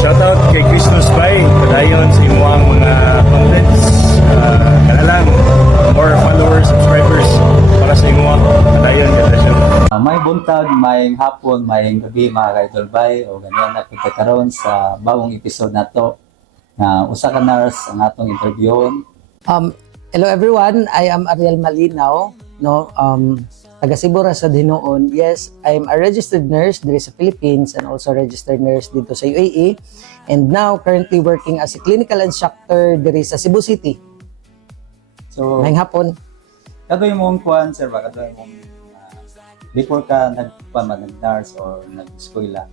Shoutout kay Christmas Bay, padayon sa imuang mga contents. Kanalang, more followers, subscribers para sa imuang padayon ganda siya. May buntag, may hapon, may gabi mga ka-idol bay o ganyan na pagkakaroon sa bagong episode na to na usa ka nurse ang atong interviewon. Hello everyone, I am Ariel Malinaw, taga Sibura sa Dinoon. Yes, I'm a registered nurse dito sa Philippines and also registered nurse dito sa UAE, and now currently working as a clinical instructor dito sa Cebu City. So, Ngayong hapon. kadoy mong kuan sir ba kadoy mong before ka nag-nurse or nag-eskwela,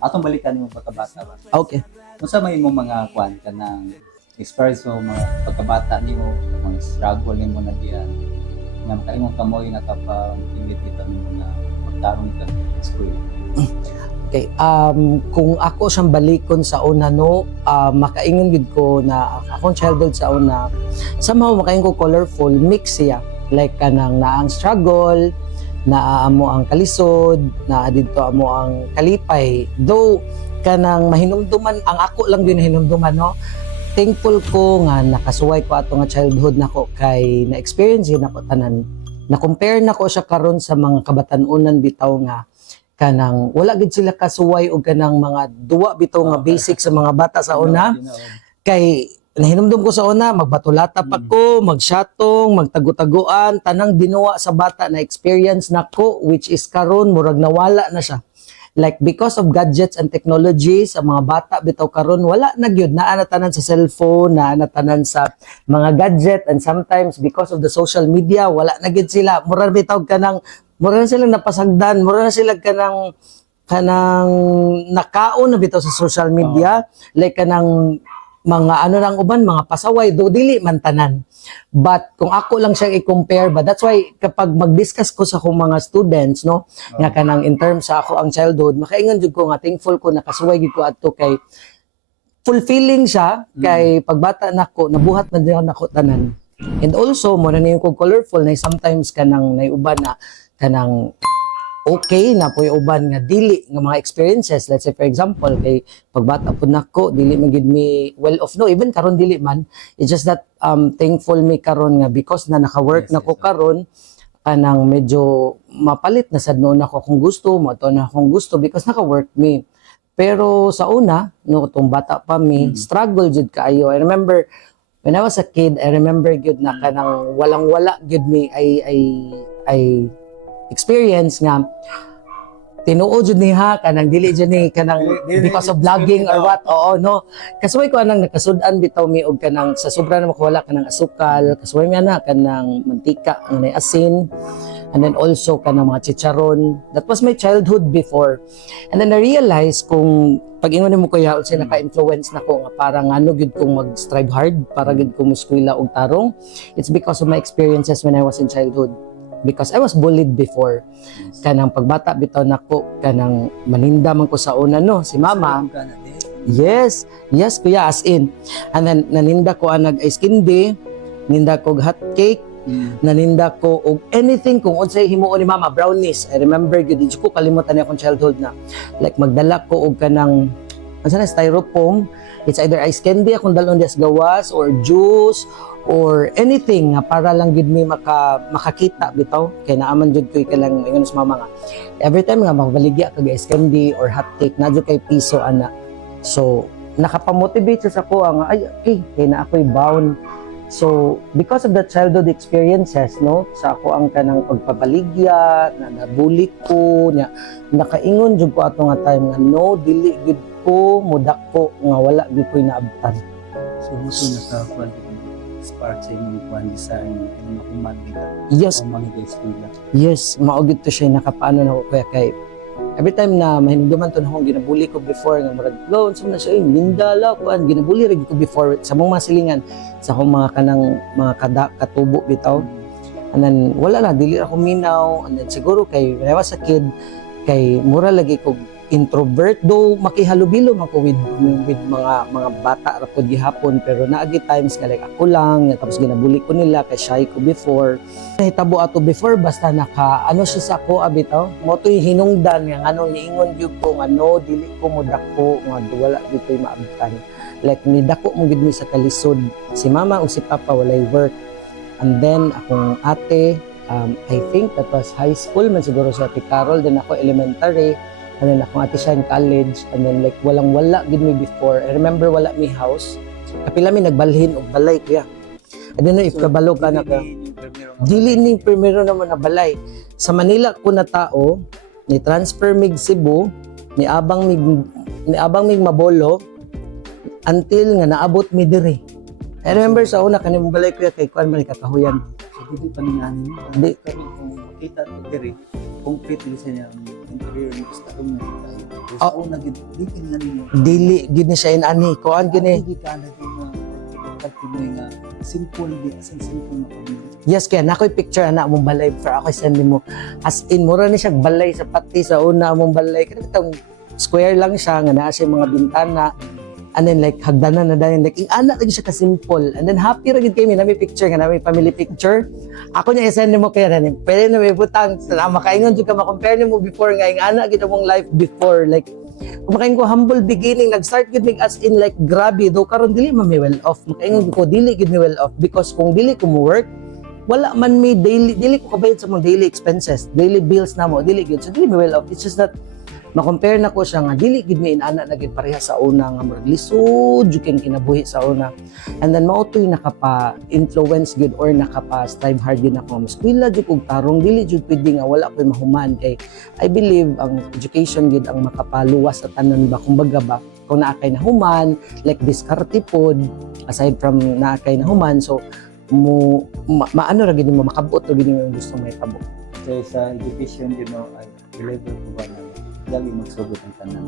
atong balikan yung pagkabata ba? Okay. Unsa may imong mga kuan kanang experience mo mga pagkabata nimo, mga struggle nimo na diyan nga makaimong kamoy nakapang-imit dito nimo na magtarong ka sa eskwela. Okay, kung ako siyang balikon sa una makaingon gid ko na akong childhood sa una, somehow makaingon ko colorful mix siya, like kanang naang struggle, naamo ang kalisod, na dito amo ang kalipay. Though kanang mahinumduman ang ako lang din hinumduman thankful ko nga nakasuway ko ato nga childhood nako kay na experience nako tanan, na compare nako siya karon sa mga kabatan-unan bitaw nga kanang wala gid sila kasuway og kanang mga duwa bitaw nga basic sa mga bata sa una. Kay nahinumdum ko sa una, magbatulata pa ko, magsyatong, magtago-taguan, tanang dinuwa sa bata na experience nako, which is karon murag nawala na siya. Like because of gadgets and technology sa mga bata bitaw karon wala na gyud, naa na tanan sa cellphone, naa na tanan sa mga gadget, and sometimes because of the social media wala na gyud sila, mura bitaw kanang mura na silang napasagdan, mura na sila kanang nakaon na bitaw sa social media, like kanang mga lang uban, mga pasaway, do dili man tanan. But kung ako lang siya i-compare ba, that's why kapag mag-discuss ko sa akong mga students, nga kanang in terms sa ako ang childhood, makaingon jud ko nga thankful ko nakasuway gid ko adto kay fulfilling siya, kay pagbata nako nabuhat man din ako tanan. And also mo na niyo ko colorful na sometimes kanang naiuban na kanang okay na po yung uban nga dili nga mga experiences. Let's say for example kay pagbata po nako dili man gid mi well off, even karon dili man. It's just that thankful mi karon nga because na naka-work nako karon kanang medyo mapalit na sad noon ako kung gusto mo to na akong gusto because naka-work mi. Pero sa una tong bata pa mi struggle jud kaayo. I remember when I was a kid, I remember gyud na kanang walang-wala gyud mi ay experience nga tinuod jud ni kanang dili jud ni kanang because of vlogging or what. Kasuway ko anang nakasud-an bitaw mi og kanang sa sobra na makawala kanang asukal, kasuway mi ana kanang mantika nga nay asin, and then also kanang mga chicharon. That was my childhood before. And then I realized kung pag-ingon mo kuya unsay naka-influence nako nga parang ano gyud kong mag-strive hard para gyud ko muskwela og tarong, it's because of my experiences when I was in childhood. Because I was bullied before. Kanang pagbata bitaw nako kanang maninda man ko sa una si mama. Yes kuya, as in. And then naninda ko ang ice candy, ninda ko hot cake, naninda ko og anything kung unsay himuon ni mama, brownies. I remember gyud, di ko kalimutan ni akong childhood na like magdala ko og kanang styrofoam. It's either ice candy akong dalon dias gawas or juice or anything nga para lang gid mi makakita bitaw kay naaman jud ko kalang ingon sa mama nga every time nga magbaligya kag ice candy or hot cake na jud kay piso ana. So nakapamotivate sa ko nga ay kay na ako'y bound. So because of the childhood experiences sa ako ang kanang pagpabaligya na nabuli ko nya, nakaingon jud ko ato nga time nga dili gid ko mudako nga wala gid ko'y naabtan. So gusto nakakuan spark sa imong kuan design and makuman kita. Yes. O mga eskwela. Yes, mao gid to siya nakapaano na ko kay every time na mahinumduman to na akong ginabuli ko before nga murag go unsa na siya lindala ko ginabuli ra ko before sa mga silingan sa akong mga kanang mga katubo bitaw. And then wala na dili ako minaw, and then siguro kay when I was a kid kay mura lagi ko introvert, though makihalubilo man ko with mga bata ra po gihapon, pero naagi times nga like ako lang, tapos ginabuli ko nila kay shy ko before. Nahitabo ato before basta naka ano siya sa ako abitaw, mo to hinungdan nga ano niingon gyud ko nga no dili ko mo dako nga wala ditoy maabitan. Like ni dako mo gid mi sa kalisod. Si mama ug si papa walay work. And then akong ate, I think that was high school man siguro sa Ate Carol, then ako elementary. And then akong ate siya in college, and then like walang-wala gid me before. I remember wala mi house. Kapila mi nagbalhin og balay kuya. I don't know if kabalo ka na ka. Dili ni primero naman na balay. Sa Manila ko na tao, ni transfer mig Cebu, ni abang mig Mabolo until nga naabot mi diri. I remember sa una kanimo balay kuya kay kuan man kakahuyan. So, hindi pa ningani mo. Di Kami kung makita ito diri, concrete din sa niyang interior ng statong na ito. So, Oh. una, di ka ningani mo. dili gid ni siya inani kuan gini. Hindi ka na din nga simple di, as in simple na pamilya. Yes, kaya nakoy picture ana mong balay for ako send mo. As in mura ni siya balay sa pati sa una mong balay. Kada itong square lang siya nga naa siya mga bintana. And then like hagdanan na dayon like ing ana lagi siya ka simple. And then happy ra gid kami na may picture nga na may family picture. Ako niya i-send mo kaya na ni. Pero na may butang na makaingon jud ka ma-compare nimo before nga ing ana gid among life before like kumakain ko humble beginning nag-start gid mig as in like grabe do karon dili man may well off makaingon ko dili gid mi well off because kung dili ko mo work wala man may dili ko kabayad sa mga daily expenses daily bills namo dili gid so dili mi well off it's just that ma-compare na ko siya nga dili gid mi inana na gid pareha sa una nga murag lisod jud kay kinabuhi sa una and then mao toy nakapa-influence gid or nakapa-strive hard gid ako mas eskwela jud og tarong dili jud pwede nga wala koy mahuman kay I believe ang education gid ang makapaluwas sa tanan ba kumbaga ba kung naa kay nahuman like diskarte pod aside from naa kay nahuman so maano ra gid mo makabot ra gid mo gusto may tabo. So sa education, ay level ko ba na lagi magsugod ang tanan.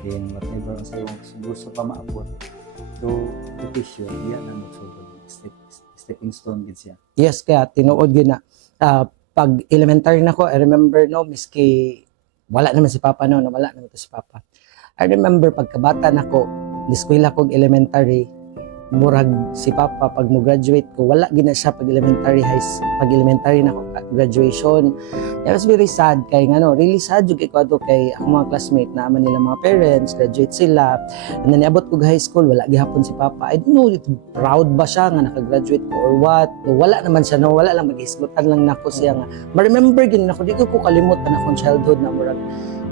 Then whatever ang sa'yo gusto pa maabot to education, yan ang magsugod. Stepping stone gid siya. Yes, kaya tinuod gid na. Pag elementary na ko, I remember no, miski wala naman si Papa no, wala naman to si Papa. I remember pagkabata na ko, eskwela ko elementary, murag si Papa pag mo graduate ko, wala gina siya pag elementary pag elementary na ko graduation. It was very sad kay ngano, really sad jud kay ko ato kay ako mga classmate na aman nila mga parents, graduate sila. And then abot ko high school, wala gihapon si Papa. I don't know if proud ba siya nga naka-graduate ko or what. Wala naman siya no, wala lang maghisgutan lang nako siya nga. Ma-remember gid nako, di ko kalimot na akong childhood na murag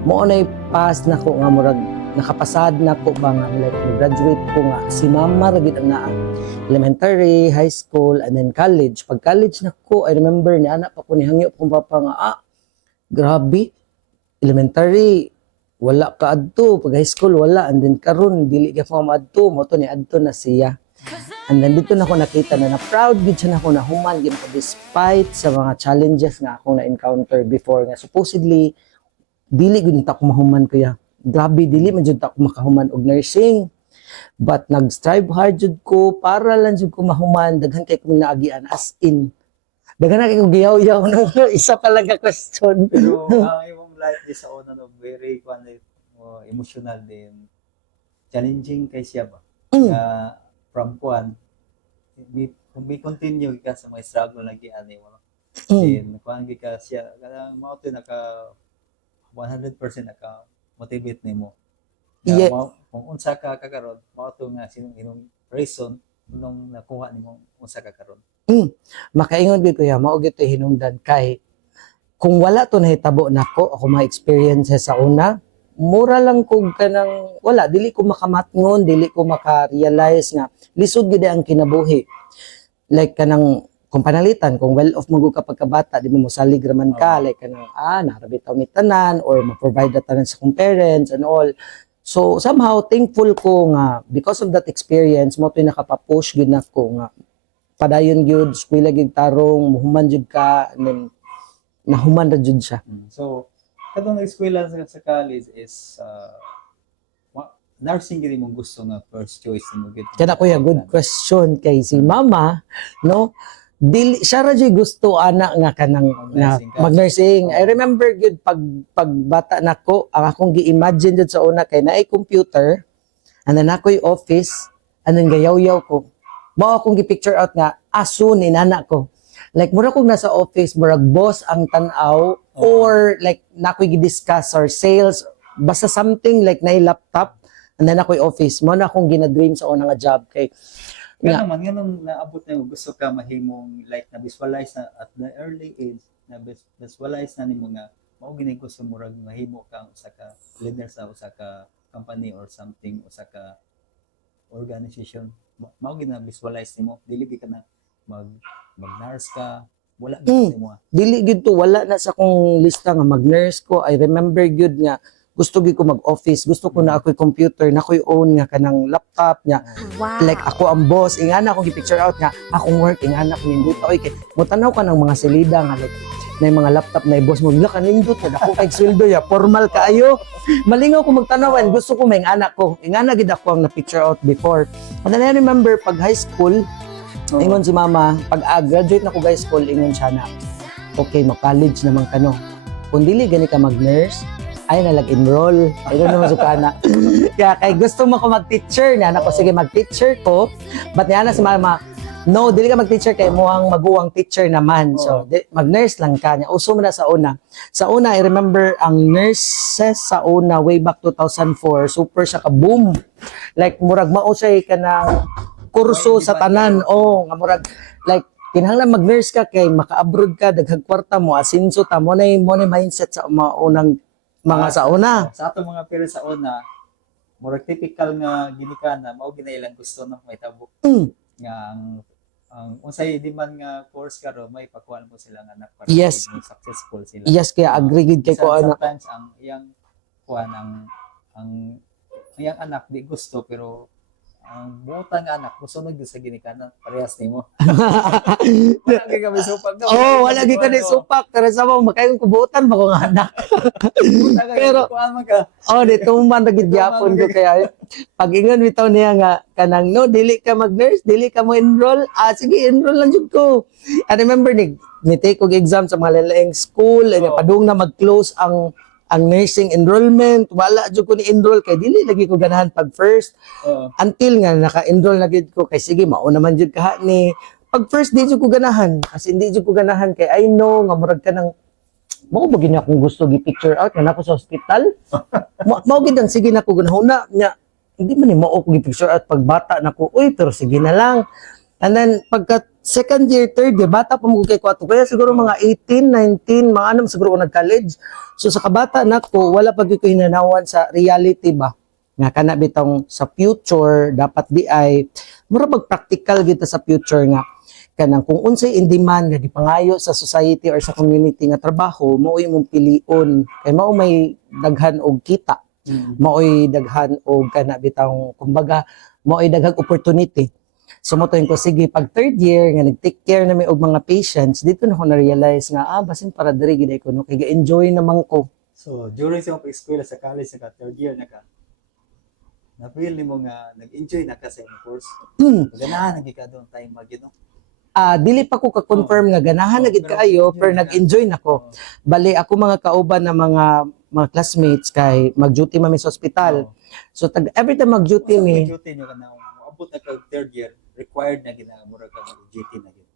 mo na past nako nga murag nakapasad na ko ba nga like graduate ko nga si mama ra gid ang naa elementary, high school and then college. Pag college na ko, I remember ni anak pa ko ni hangyo kong papa nga grabe elementary wala ka adto, pag high school wala and then karon dili ka mo adto mo to ni adto na siya. And then dito na ako nakita na proud gid siya na ako na human gid ako despite sa mga challenges nga ako na encounter before nga supposedly dili gid ta ko mahuman kuya. Grabe, dili man jud ako makahuman og nursing. But nag-strive hard jud ko para lang jud ko mahuman. Daghan kay kong naagian as in. Daghan na kay kong giyaw-yaw no. Isa pa lang ka question. Pero ang imong life di sa una no, very emotional din. Challenging kay siya ba? From kung may continue ka sa mga struggle na giani mo. Then kuan ka siya kanang mao to naka 100% naka motivate nimo. Yeah. Kung unsa ka kakaron, mao to nga sinong inong reason nung nakuha nimo unsa ka karon. Makaingon gid kuya, mao gid to hinungdan kay kung wala to nahitabo nako ako mga experiences sa una, mura lang kog kanang wala dili ko makamatngon, dili ko maka-realize nga lisod gid ang kinabuhi. Like kanang kung panalitan, kung well off magug ka pagkabata, di mo mosalig raman ka, like kanang, narabitaw mi tanan, or ma-provide na tanan sa kong parents and all. So, somehow, thankful ko nga, because of that experience, mo ito'y nakapapush gid na ko nga, padayon gyud eskwela gid tarong, muhuman jud ka, and then, nahuman ra jud siya. So, katong eskwela sa college is, nursing gid imong gusto nga first choice nimo gid. Kaya kuya, good question kay si mama, no? dili siya ra jud gusto ana nga kanang nga Mag-nursing ka. mag-nursing. I remember good pag bata nako, ang akong gi-imagine jud sa una kay naay computer, and then ako'y office, and then gayaw-yaw ko. Mao akong gi-picture out nga aso ni nana ko. Like mura kong nasa office, murag boss ang tan-aw or like nako'y gi-discuss or sales, basta something like naay laptop, and then ako'y office. Mo na akong gina-dream sa una nga job kay Nga naman, nga nung naabot na yung gusto ka mahimong like na-visualize na at the early age, na-visualize na ni mo nga, mao gini gusto mo rag mahimo ka usa ka leader sa usa ka company or something, usa ka organization. Mao gina visualize nimo, dili ka na mag-nurse ka, wala gyud mo. dili gid to, wala na sa akong lista nga mag-nurse ko. I remember good nga gusto gid ko mag-office, gusto ko na ako'y computer, na ako'y own nga kanang laptop niya. Like ako ang boss, ingana akong i-picture out nga akong work, ingana ko nindot oy kay mutanaw ka ng mga selida nga like na yung mga laptop na yung boss mo, bila ka nindot na ako kay sweldo ya, formal kaayo. Malingaw ko magtanawan, gusto ko may anak ko. Ingana gid ako ang na-picture out before. And then I remember pag high school, ingon si mama, pag graduate na ko high school, ingon siya na, okay, mag-college naman ka no. Kung dili gani ka mag-nurse, ay nalag-enroll. Ayun naman sa kana. Kaya kay gusto mo ko mag-teacher na ako, sige mag-teacher ko. But niya na si mama, no, dili ka mag-teacher kay mo ang maguwang teacher naman. So, mag-nurse lang ka niya. Uso mo na sa una. Sa una, I remember ang nurses sa una, way back 2004, super siya ka-boom. Like, murag mausay ka ng kurso sa tanan. Oh, nga murag, like, kinahanglan mag-nurse ka kay maka-abroad ka, daghang kwarta mo, asinso ta, mo na mindset sa maunang mga sa una. Sa atong mga parents sa una, murag typical nga ginikanan, mao ginailang gusto no may tabo. Nga ang unsay di man nga course karo may pakuan mo sila nga anak para Yes. maging successful sila. Yes, kaya agree gid kay ko ano. Sometimes ang iyang kuan ang iyang anak di gusto pero ang buta nga anak musunod sa ginikanan parehas nimo. Wala gyud kami supak. Oh, wala gid ka ni supak, pero sa mo makayong kubutan ba ko nga anak. Pero- kuan man ka. Oh, dito man na gid gyapon ko kaya pag ingon bitaw niya nga kanang no dili ka mag-nurse, dili ka mo enroll. Sige, enroll lang jud ko. I remember ni take og exam sa mga lalaing school, and padung na mag-close ang nursing enrollment, wala jud ko ni enroll kay dili lagi ko ganahan pag first. Until nga naka-enroll na gid ko kay sige mao naman jud kaha ni pag first di jud ko ganahan kasi hindi jud ko ganahan kay I know nga murag ka nang mao ba gina akong gusto gi-picture out nga nako sa hospital. Mao gid ang sige nako ganahuna nya hindi man ni mao ko gi-picture out pag bata nako uy pero sige na lang. And then pagka second year, third year, bata pa mo kay kwato. Kaya siguro mga 18, 19, mga anong siguro ko nag-college. So sa kabata nako wala pa gyud ko hinanawan sa reality ba nga kana bitong sa future dapat di ay mura pag practical kita sa future nga kanang kung unsay in demand nga gipangayo sa society or sa community nga trabaho mao'y mong pilion kay mao may daghan og kita, mao'y daghan og kana bitong kumbaga mao'y daghang opportunity. So mo ko sige pag third year nga nag-take care na may og mga patients dito na ko na realize nga basin para diri gid ko no kay ga-enjoy naman ko. So, during sa pag-eskwela sa college, sa third year na ka, na-feel mo nga nag-enjoy na ka sa iyong course. Ganahan, naging ka doon time mag, you know? Dili pa ko ka-confirm nga ganahan na gid kaayo pero nag-enjoy nako. Bali ako mga kauban na mga classmates kay mag-duty mami sa ospital. So every time mag-duty mi, Duty nyo ka na, abot na ka third year, required na ginamura ka mag-duty na gid.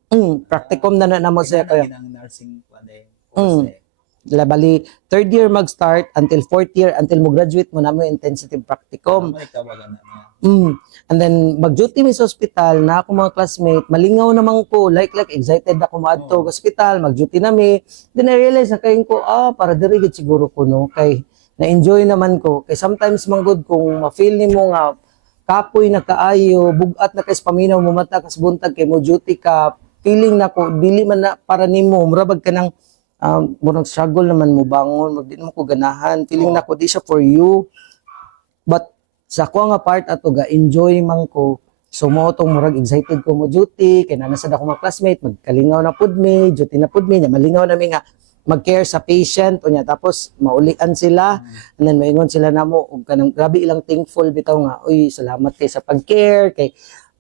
practicum na mo siya kaya. Ang nursing course eh. Bali third year mag-start until fourth year until mo graduate mo na mo intensive practicum. Tawagan na niya. And then mag-duty mi sa ospital na ako mga classmate, malingaw naman ko, like excited ako maadto sa ospital, mag-duty na mi. Then I realize na kayo ko, para diri gid siguro ko no, kay na-enjoy naman ko. Kay sometimes manggod kung ma-feel nimo nga kapoy na kaayo, bugat na kay paminaw mo mata kas buntag kay mo duty ka, feeling na ko dili man na para nimo, murabag ka nang murag struggle naman mo bangon, di naman ko ganahan, feeling na ko di siya for you. But sa ko nga part ato ga enjoy man ko. So mo tong murag excited ko mo duty kay nanasad ako mga classmate magkalingaw na pud mi, duty na pud mi, malingaw na mi nga mag-care sa patient unya tapos maulian sila and then maingon sila namo og kanang grabe ilang thankful bitaw nga uy salamat kay sa pag-care kay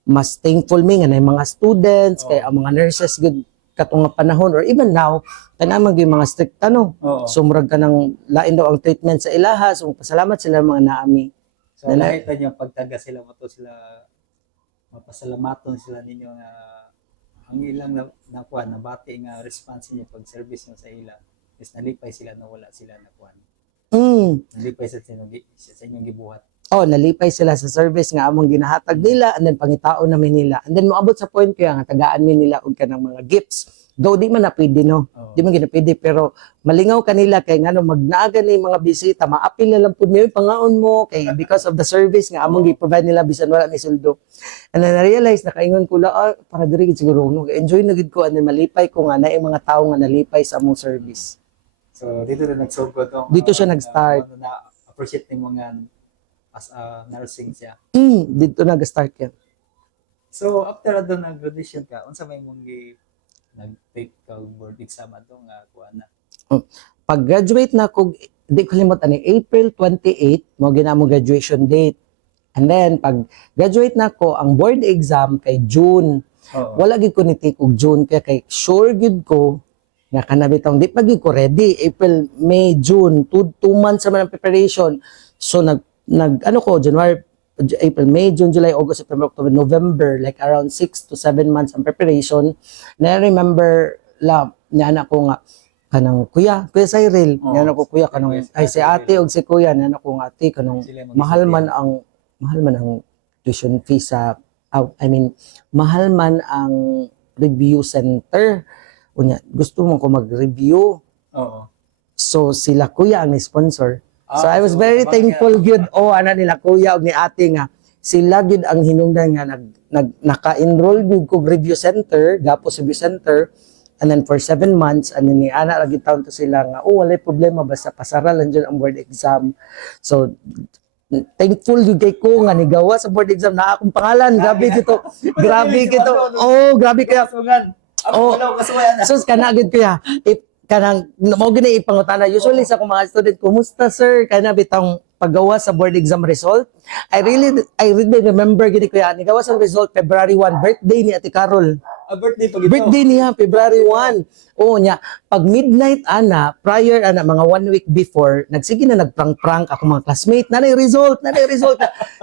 mas thankful mi nga na yung mga students, kay ang mga nurses gud katong nga panahon or even now, tanaman gyud mga strict tanong. Oo. Sumurag ka ng lain daw ang treatment sa ilaha, so pasalamat sila mga naami. So nakita niyo pagtaga sila mo to sila mapasalamaton sila ninyo nga ang ilang nakuha nabati nga response niyo pag service mo sa ila is nalipay sila na wala sila nakuha. Nalipay sa inyong gibuhat. Oh, nalipay sila sa service nga among ginahatag nila and then pangitao namin nila. And then moabot sa point kaya nga tagaan mi nila og kanang mga gifts. Though di man na pwede, no? Oo. Di man ginapwede, pero malingaw kanila kay ngano magnaaga ni mga bisita, maapil na lang pud mi pangaon mo kay because of the service nga among gi-provide nila bisan wala ni suldo. And then na-realize na kaingon ko la para diri gid siguro no, enjoy na gid ko and then malipay ko nga naay mga tawo nga nalipay sa among service. So dito na nagsugod tong Dito siya nag-start. na appreciate nimo nga as a nursing siya. Dito nag-start yan. So after adto na graduation ka, unsa may mong nag-take ka board exam ato nga kuan na? Pag-graduate na ako, di ko limot ani April 28 mo ginamo graduation date. And then pag graduate na ako, ang board exam kay June. Oo. Wala gid ko ni take og June kaya kay sure gid ko nga kanabitang di pa gid ko ready. April, May, June, 2 months naman ang preparation. So nag ano ko January, April, May, June, July, August, September, October, November, like around 6 to 7 months ang preparation. Na remember la ni anak ko nga kanang kuya Cyril, ni anak ko kuya kanang ay si ate og si kuya ni anak ko nga ate kanang mahal man ang tuition fee sa mahal man ang review center. Unya, gusto mo ko mag-review. Oo. So sila kuya ang ni-sponsor. So I was so, very bakit? thankful gyud ana nila kuya ug ni ate nga sila gyud ang hinungdan nga naka-enroll gyud ko review center, Gapos Review Center, and then for 7 months and then ni ana lagi taon to sila nga walay problema basta pasara lang jud ang board exam. So thankful gyud kay ko nga nigawa sa board exam na akong pangalan. Grabe gito. Grabe gito. Oh, grabe kaya. Oh, sus kana gid kuya. Kanang mo gini ipangutana usually sa akong mga student, kumusta sir kana bitang paggawa sa board exam result. I really remember gini kuya nigawa sa result February 1, birthday ni Ate Carol. Birthday pag ito. Birthday niya February 1. Oo nya pag midnight ana prior ana mga 1 week before nagsige na nagprank-prank ako mga classmate na result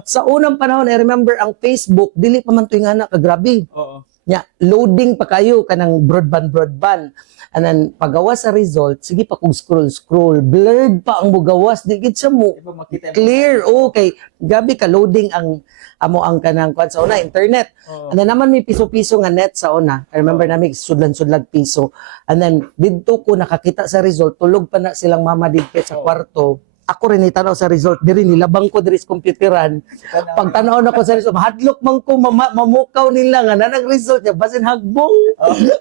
sa unang panahon I remember ang Facebook dili pa man tuig ana ka grabe. Oo. Nya loading pa kayo kanang broadband. And then paggawa sa result, sige pa kung scroll, blurred pa ang mugawas, di gid siya mo Di ba makita mo? clear. Okay, gabi ka loading ang amo ang kanang kwan sa una internet. Oo. And then naman may piso-piso nga net sa una. I remember namin sudlan-sudlag piso. And then didto ko nakakita sa result, tulog pa na silang mama dito sa kwarto. Ako rin itanaw sa result, diri nilabang ko diri sa computeran. Pag tanaw na ko sa result, hadlok man ko mamukaw nila nga nanang result niya basin hagbong.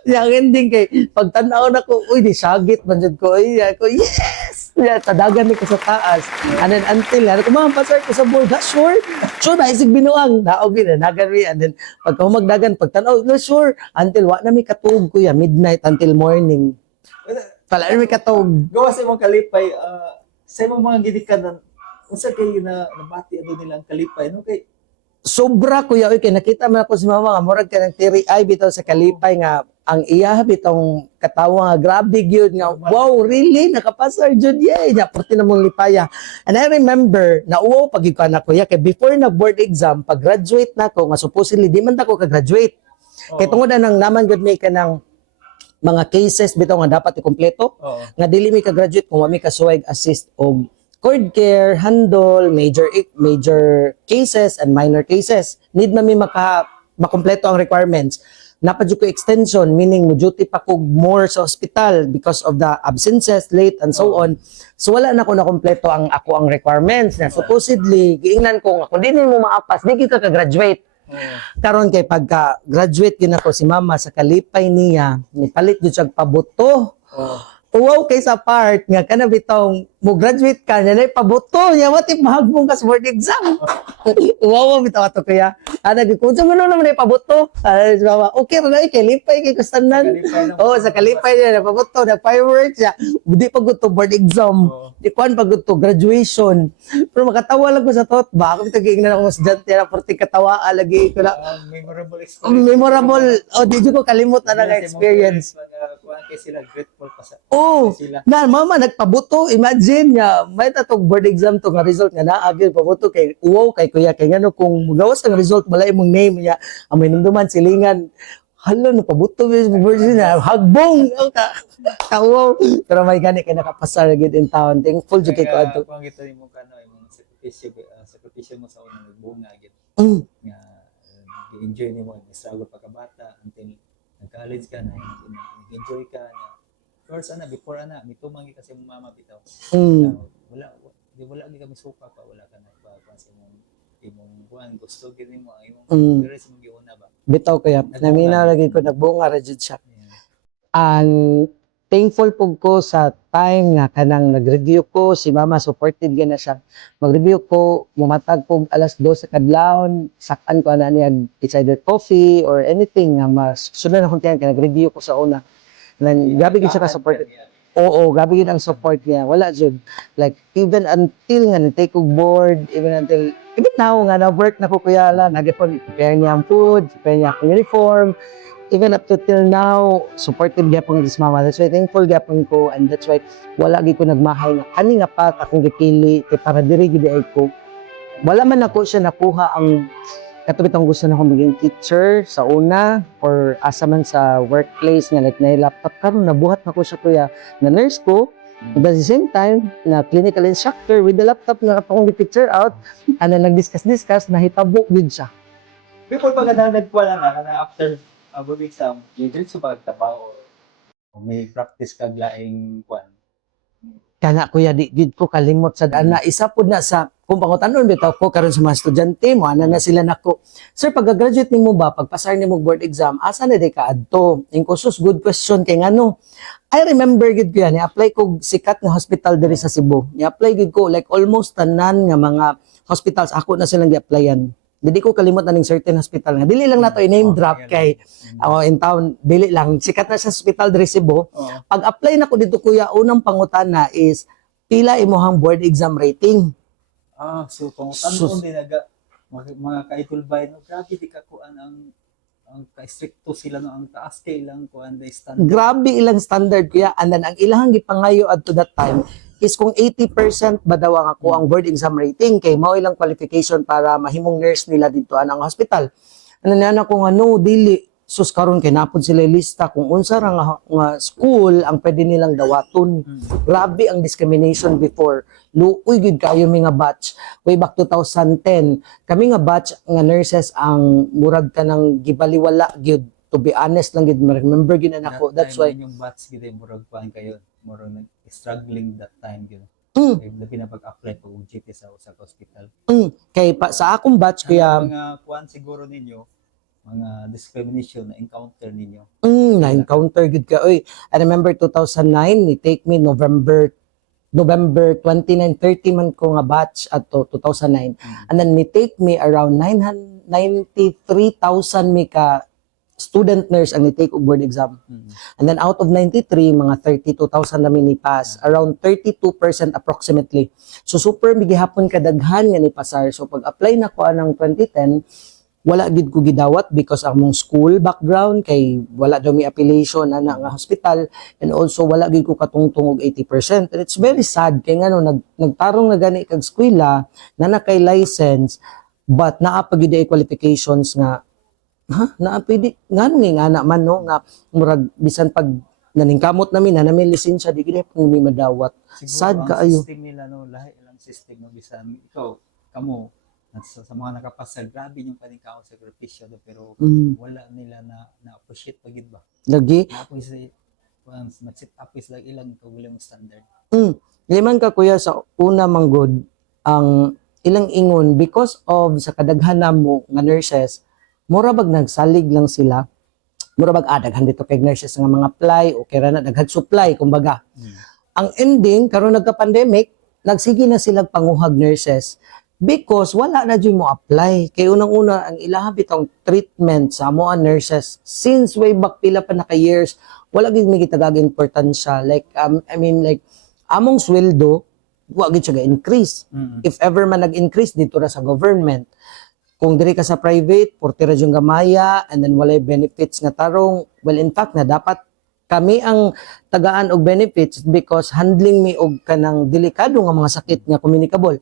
Yang ending kay pag tanaw na ko, uy di sagit man jud ko. Uy, ako yes. Yeah, tadagan ni ko sa taas. And then until ko pasar ko sa board, sure. Sure ba isig binuang. Naogi na nagan mi and then pag humagdagan pag tanaw, no sure until wa na mi katug kuya midnight until morning. Pala mi katug. Gawa sa imong kalipay, sa imong mga gidikanan, unsa kay na nabati ano nila ang kalipay no kay Sobra kuya oy kay nakita man ako si mama nga murag ka ng tiri ay bitaw sa kalipay nga ang iya bitong katawa nga grabe gyud nga wow really nakapasar jud yay nya perti na mong lipaya. And I remember na uwaw pag ikaw na kuya kay before nag board exam pag graduate na ko nga supposedly di man ta ko ka graduate. Kay tungod na nang naman gud may kanang mga cases bitaw nga dapat ikumpleto. Nga dili mi ka graduate kung wa mi ka suwag assist og cord care, handle, major cases and minor cases. Need na mi makompleto ang requirements. Napadyo ko extension, meaning mo duty pa ko more sa hospital because of the absences, late, and so on. So wala na ko nakompleto ang requirements. Na supposedly, giingnan ko nga, kung di mo maapas, di ka ka-graduate. Karon kay pagka-graduate gina ko si mama sa kalipay niya, nipalit gyud siya pabuto. Uwaw kay sa part nga kana bitong mo graduate ka na pabuto niya what if mahagbong ka sa board exam. Uwaw bitaw ato kaya. Ana gyud kun sa man naman ay pabuto. Ana si mama, okay ra na kay lipay kay kustanan. Oh, sa kalipay niya pabuto na fireworks siya. Di pa gud to board exam. Di kuan pa gud to graduation. Pero makatawa lang ko sa tot ba ako bitag ingnan ako estudyante na porti katawa lagi ko na Memorable experience. memorable. Oh, di ko kalimot na nga experience. Kuan kay sila grateful pa sa Oh, sila. na mama nagpabuto, imagine nga may tatog board exam to nga result nga naagil pabuto kay uwaw kay kuya kay ngano kung mugawas ang result wala imong name niya ang may numduman silingan hala no pabuto board na hagbong kauwaw pero may gani kay nakapasar gid in town thankful jud kay ko adto. Kung kita nimo kano imong sakripisyo mo sa unang nagbunga gid Mm. nga enjoy nimo ang struggle pagkabata until nag-college ka na enjoy ka na first before mitumang kasi mong mama bitaw. Mm. Wala di kami suka pa wala ka na pa sa imong buwan gusto gid nimo ang imong Mm. pero sa imong giuna ba. Bitaw kaya namina lagi ko nagbunga ra jud siya. Ang thankful pug ko sa time nga kanang nag-review ko si mama supported gina siya mag-review ko mumatag pug alas 2 sa kadlawon sakan ko ana niya it's either coffee or anything nga mas sunod na kung tiyan kay nag-review ko sa una nan gabi gid siya ka supported. Oo, gabi yun ang support niya. Wala jud. Like, even until nga na-take og board, even now nga na-work na ko kuyala, nag-ipon, prepare niya ang food, prepare niya ang uniform, even up to till now, supportive gyapon this mama. That's why thankful gyapon ko, and that's why wala gid ko nagmahay nga kani nga pat akong gipili kay para diri gid ay ko. Wala man ako siya nakuha ang katubitang gusto na akong maging teacher sa una or asa man sa workplace nga like na laptop karon nabuhat na ko siya kuya na nurse ko but at the same time na clinical instructor with the laptop nga akong gi-picture out ana nag-discuss nahitabo gid siya. Before pa ka nagkuha na after above exam, yung diretso pa trabaho o may practice kag laing kuan. Kana kuya di gid ko kalimot sa ana isa pud na sa kung pangutanon bitaw ko karon sa mga estudyante mo ana na sila nako sir pag-graduate nimo ba pagpasar nimo board exam asa na di ka adto inkusos good question kay ngano I remember gid ko yan apply ko sikat nga hospital diri sa Cebu ni apply gid ko like almost tanan nga mga hospitals ako na silang gi-applyan. Dili ko kalimot aning certain hospital nga dili lang nato i-name drop kay in town dili lang sikat na sa hospital diri Cebu. Pag-apply nako dito kuya unang pangutana is pila imong board exam rating. So kung Sus. tanong din mga kaitulbay no grabe di ka kuan ang ka-stricto sila no ang taas kay ilang kuan the standard. Grabe ilang standard kuya and then ang ilang gipangayo at to that time is kung 80% ba daw ang ako ang board exam rating kay mao ilang qualification para mahimong nurse nila dito ang hospital. Ano na ko nga no dili sus karon kay napod sila lista kung unsa ra nga school ang pwede nilang dawaton. Grabe ang discrimination before. Luoy gid kayo mi nga batch way back 2010. Kami nga batch nga nurses ang murag kanang gibaliwala gyud. To be honest lang gid remember gid na nako. That's why yung batch gid murag kuan kayo murag struggling that time gid. Labi na pag-apply pag GT sa hospital. kay pa, sa akong batch kuya Mga kuan siguro ninyo mga discrimination na encounter ninyo. na-encounter gid ka. Oy, I remember 2009, ni take me November 29, 30 man ko nga batch at 2009. And then ni take me around 93,000 mi ka student nurse ang ni take og board exam. And then out of 93, mga 32,000 namin ni pass. Around 32% approximately. So super migihapon kadaghan nga ni pasar. So pag apply na ko anang 2010, wala gid ko gidawat because ang mong school background kay wala daw may affiliation na nga hospital and also wala gid ko katungtong og 80%. And it's very sad kay ngano nagtarong na gani kag eskwela na kay license but naa pa gid ay qualifications nga naa pwede ngano nga ana man no nga murag bisan pag naningkamot namin na namin lisensya di gid pa mi madawat. Siguro Sad ang kaayo. system nila no lahi lang system no bisan ikaw kamo sa mga nakapasal grabe yung kaning sakripisyo pero wala nila na appreciate pagid ba Lagi. tapos once nag-set up is like ilang kagulang standard. Liman ka kuya sa una manggod ang ilang ingon because of sa kadaghanan mo nga nurses mura bag nagsalig lang sila mura bag daghan dito kay nurses nga mga apply o kaya na daghang supply kumbaga. Ang ending karon nagka-pandemic, nagsige na sila panguhag nurses because wala na dyan mo apply. Kaya unang-una, ang ilaha bitong treatment sa mga nurses since way back pila pa na ka-years, wala gid may gitagag importansya. Like, I mean, like, among sweldo, wala gid siya ga-increase. If ever man nag-increase, dito na sa government. Kung diri ka sa private, 40 ra yung gamaya, and then walay benefits nga tarong. Well, in fact, na dapat kami ang tagaan og benefits because handling mi og kanang delikado nga mga sakit nga communicable.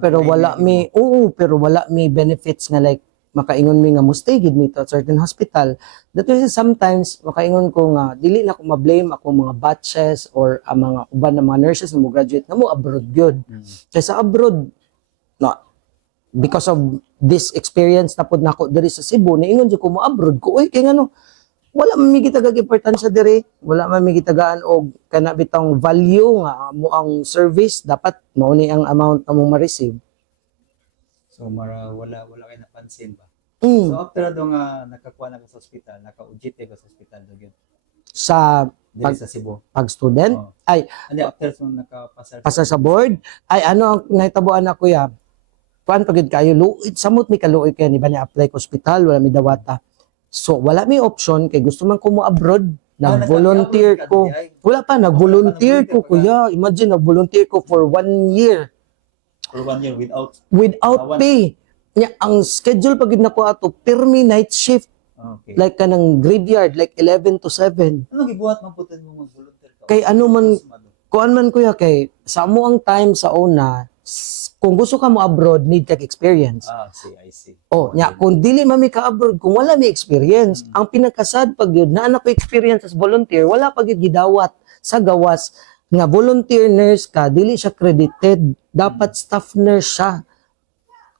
Pero wala mi, pero wala mi benefits nga like makaingon mi nga mustay gid mi to at certain hospital. That is sometimes makaingon ko nga dili na ko ma-blame ako mga batches or ang mga uban na mga nurses na mo graduate na mo abroad gyud. Kaya sa abroad no, because of this experience na pud nako diri sa Cebu niingon jud ko mo abroad ko oy kay ngano wala man mi gitagag importansya diri, wala man mi gitagaan og kana bitong value nga mo ang service dapat mao ni ang amount na mo ma-receive. So wala kay napansin ba? Mm. So after do nga nakakuha na ka sa ospital, naka-UGT ka sa ospital do gyud. Sa Dili sa Cebu. pag student Oh. ay Andi after so nakapasar pasar sa board ay ano ang nahitabuan na kuya kuan pagid kayo luit samot mi kaluoy kay ni ba ni apply ko ospital wala mi dawata. So, wala may option kay gusto man ko mo abroad. Nag-volunteer ko. Wala pa, nag-volunteer ko, kuya. Imagine, nag-volunteer ko for 1 year. for 1 year without Without pay. Nya, ang schedule pag na ko ato, permi night shift. okay. Like ka ng graveyard, like 11 to 7. Ano gibuhat man putan mo mag-volunteer ka? Kay ano man, kuan man kuya, kay sa mo ang time sa una, kung gusto ka mo abroad, need kag experience. I see. Oh, nya kung dili mami ka abroad, kung wala may experience, ang pinakasad pag yun, na anak ko experience as volunteer, wala pag yun gidawat sa gawas nga volunteer nurse ka, dili siya credited, dapat staff nurse siya.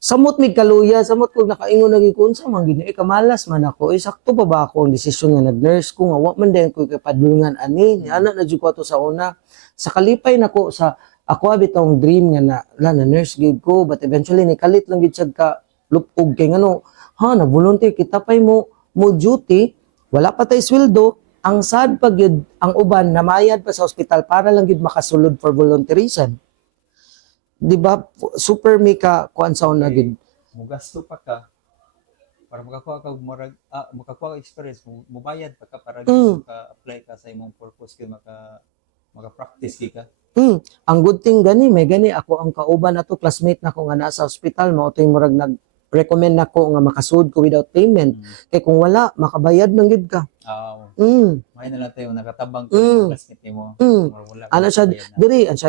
Samot mig kaluya, samot ko nakaingon lagi ko unsa man gid kamalas man ako. Sakto pa ba ako ang desisyon nga nag-nurse ko nga wa man din ko kapadulungan ani. Ana na jud ko ato sa una. Sa kalipay nako sa ako abitong dream nga na nurse gid ko but eventually nikalit lang gid siya ka lupog kay ngano nag-volunteer kita pay mo duty wala pa tay sweldo ang sad pag yun ang uban namayad pa sa ospital para lang gid makasulod for volunteerism di ba super mika kuan sa una gid Mugasto pa ka para makakuha ka makakuha ka experience mubayad pa ka para ka apply ka sa imong purpose kay maka-practice ka. Ang good thing gani may gani ako ang kauban nato classmate nako nga nasa ospital mao toy murag nag-recommend nako nga makasud ko without payment kay kung wala makabayad man gid ka. May na lang tayo nakatabang ko classmate mo. Wala. Ano siya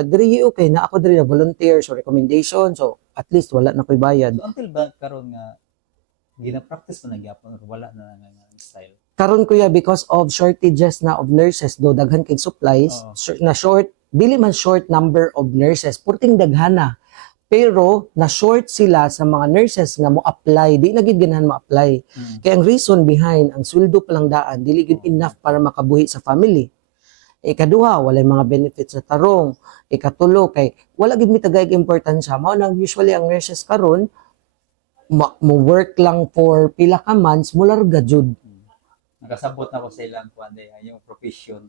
diri okay na ako diri na volunteer so recommendation so at least wala na koy bayad. So until ba karon nga gina-practice mo na gyapon or wala na nga style. Karon kuya because of shortages na of nurses do daghan kay supplies na short dili man short number of nurses purting daghana pero na short sila sa mga nurses nga mo apply di na gid ganahan mo apply kaya ang reason behind ang sweldo pa lang daan dili gid enough para makabuhi sa family ikaduha walay mga benefits sa tarong ikatulo kay wala gid mi tagay importansya mao nang usually ang nurses karon mo work lang for pila ka months mo larga jud Nakasabot na ko sa ilang kuan yung profession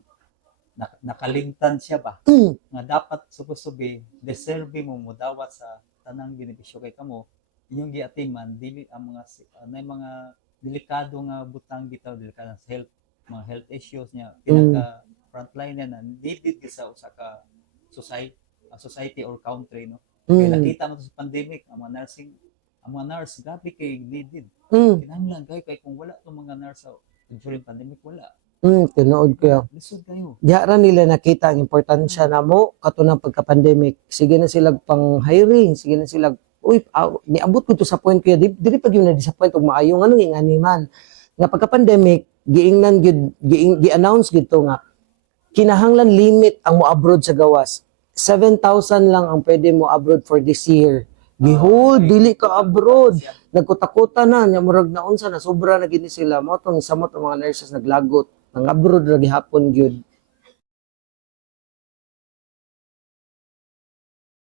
nakalingtan siya ba nga dapat supposed to be deserve mo mudawat sa tanang benepisyo kay kamo inyong giatiman dili ang mga delikado nga butang bitaw delikado sa health mga health issues niya pinaka frontline na needed sa usa ka society or country no kay nakita mo sa pandemic ang mga nurse grabe kay needed kinahanglan kay kung wala tong mga nurse during pandemic wala tinuod ko lisod kayo. Diya ra nila nakita ang importansya na mo katunang pagka-pandemic. Sige na sila pang hiring, sige na sila niabot ko to sa point kuya dili pag yun na disappoint og maayo ngano ingani man. Nga pagka-pandemic giingnan gi-announce gid to nga kinahanglan limit ang mo abroad sa gawas. 7,000 lang ang pwede mo abroad for this year. Behold, dili ka abroad. Nagkutakutan na, nya murag na unsa na sobra na gini sila. Mo tong samot ang mga nurses naglagot. Nang abroad ra gihapon gyud.